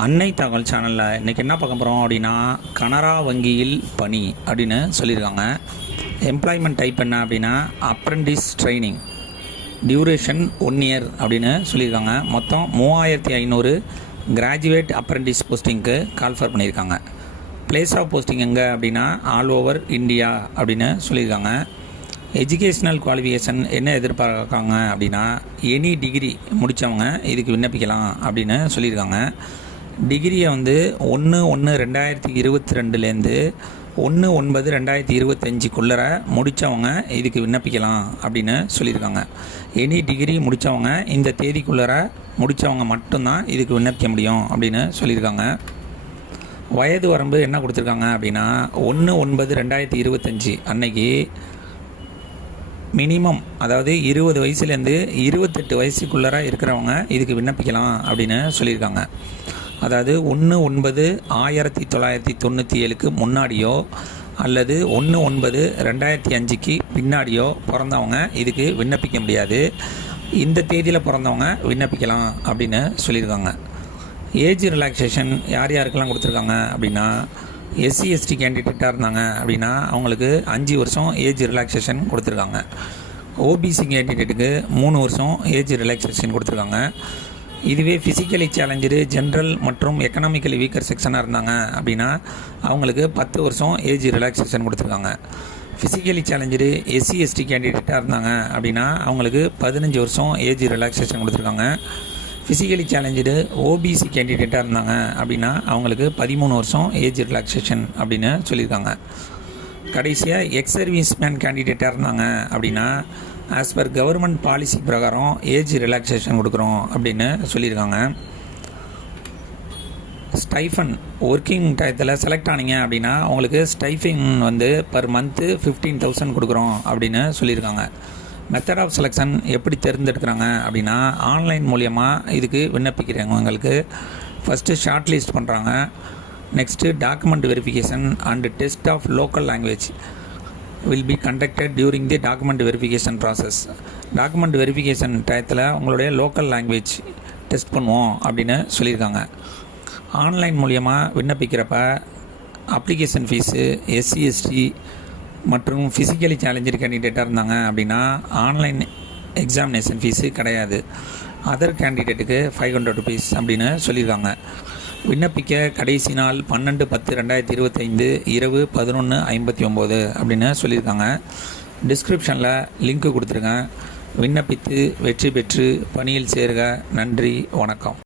அன்னை தகவல் சேனலில் இன்றைக்கி என்ன பார்க்க போகிறோம் அப்படின்னா, கனரா வங்கியில் பணி அப்படின்னு சொல்லியிருக்காங்க. எம்ப்ளாய்மெண்ட் டைப் என்ன அப்படின்னா அப்ரெண்டிஸ் ட்ரைனிங், டியூரேஷன் 1 இயர் அப்படின்னு சொல்லியிருக்காங்க. மொத்தம் 3500 கிராஜுவேட் அப்ரெண்டிஸ் போஸ்டிங்க்கு கால்ஃபர் பண்ணியிருக்காங்க. பிளேஸ் ஆஃப் போஸ்டிங் எங்கே அப்படின்னா ஆல் ஓவர் இந்தியா அப்படின்னு சொல்லியிருக்காங்க. எஜுகேஷ்னல் குவாலிஃபிகேஷன் என்ன எதிர்பார்க்காங்க அப்படின்னா எனி டிகிரி முடித்தவங்க இதுக்கு விண்ணப்பிக்கலாம் அப்படின்னு சொல்லியிருக்காங்க. டிகிரியை 1/1/2022லேருந்து 1/9/2025 முடித்தவங்க இதுக்கு விண்ணப்பிக்கலாம் அப்படின்னு சொல்லியிருக்காங்க. எனி டிகிரி முடித்தவங்க இந்த தேதிக்குள்ளே முடித்தவங்க மட்டும்தான் இதுக்கு விண்ணப்பிக்க முடியும் அப்படின்னு சொல்லியிருக்காங்க. வயது வரம்பு என்ன கொடுத்துருக்காங்க அப்படின்னா 1/9/2025 அன்னைக்கு மினிமம், அதாவது 20 வயசுலேருந்து 28 வயசுக்குள்ளே இருக்கிறவங்க இதுக்கு விண்ணப்பிக்கலாம் அப்படின்னு சொல்லியிருக்காங்க. அதாவது 1/9/1997க்கு முன்னாடியோ அல்லது 1/9/2005க்கு பின்னாடியோ பிறந்தவங்க இதுக்கு விண்ணப்பிக்க முடியாது. இந்த தேதியில் பிறந்தவங்க விண்ணப்பிக்கலாம் அப்படின்னு சொல்லியிருக்காங்க. ஏஜ் ரிலாக்ஸேஷன் யார் யாருக்கெல்லாம் கொடுத்துருக்காங்க அப்படின்னா எஸ்சி எஸ்டி கேண்டிடேட்டாக இருந்தாங்க அப்படின்னா அவங்களுக்கு 5 வருஷம் ஏஜ் ரிலாக்ஸேஷன் கொடுத்துருக்காங்க. ஓபிசி கேண்டிடேட்டுக்கு 3 வருஷம் ஏஜ் ரிலாக்ஸேஷன் கொடுத்துருக்காங்க. இதுவே ஃபிசிக்கலி சேலஞ்சரு, ஜென்ரல் மற்றும் எக்கனாமிக்கலி வீக்கர் செக்ஷனாக இருந்தாங்க அப்படின்னா அவங்களுக்கு 10 வருஷம் ஏஜ் ரிலாக்ஸேஷன் கொடுத்துருக்காங்க. ஃபிசிக்கலி சேலஞ்சரு எஸ்சி எஸ்டி கேண்டிடேட்டாக இருந்தாங்க அப்படின்னா அவங்களுக்கு 15 வருஷம் ஏஜ் ரிலாக்ஸேஷன் கொடுத்துருக்காங்க. ஃபிசிக்கலி சேலஞ்சு ஓபிசி கேண்டிடேட்டாக இருந்தாங்க அப்படின்னா அவங்களுக்கு 13 வருஷம் ஏஜ் ரிலாக்ஸேஷன் அப்படின்னு சொல்லியிருக்காங்க. கடைசியாக எக்ஸ் சர்வீஸ் மேன் கேண்டிடேட்டாக இருந்தாங்க அப்படின்னா ஆஸ் பர் கவர்மெண்ட் பாலிசி பிரகாரம் ஏஜ் ரிலாக்ஸேஷன் கொடுக்குறோம் அப்படின்னு சொல்லியிருக்காங்க. ஸ்டைஃபன் ஒர்க்கிங் டயத்தில் செலக்ட் ஆனீங்க அப்படின்னா உங்களுக்கு ஸ்டைஃபிங் பர் மந்த்து 15,000 கொடுக்குறோம் அப்படின்னு சொல்லியிருக்காங்க. மெத்தட் ஆஃப் செலெக்ஷன் எப்படி தேர்ந்தெடுக்கிறாங்க அப்படின்னா ஆன்லைன் மூலியமாக இதுக்கு விண்ணப்பிக்கிறவங்களுக்கு ஃபஸ்ட்டு ஷார்ட் லிஸ்ட் பண்ணுறாங்க. Next document verification and test of local language will be conducted during the document verification process. Document verification டயத்தில் உங்களுடைய லோக்கல் லாங்குவேஜ் டெஸ்ட் பண்ணுவோம் அப்படின்னு சொல்லியிருக்காங்க. ஆன்லைன் மூலியமாக விண்ணப்பிக்கிறப்ப அப்ளிகேஷன் ஃபீஸு எஸ்சி எஸ்டி மற்றும் ஃபிசிக்கலி சேலஞ்சர் கேண்டிடேட்டாக இருந்தாங்க அப்படின்னா ஆன்லைன் எக்ஸாமினேஷன் ஃபீஸு கிடையாது. அதர் கேண்டிடேட்டுக்கு 500 rupees அப்படின்னு சொல்லியிருக்காங்க. விண்ணப்பிக்க கடைசி நாள் 12/10/2025 இரவு 11:59 அப்படின்னு சொல்லியிருக்காங்க. டிஸ்கிரிப்ஷனில் லிங்க்கு கொடுத்துருங்க. விண்ணப்பித்து வெற்றி பெற்று பணியில் சேருக. நன்றி, வணக்கம்.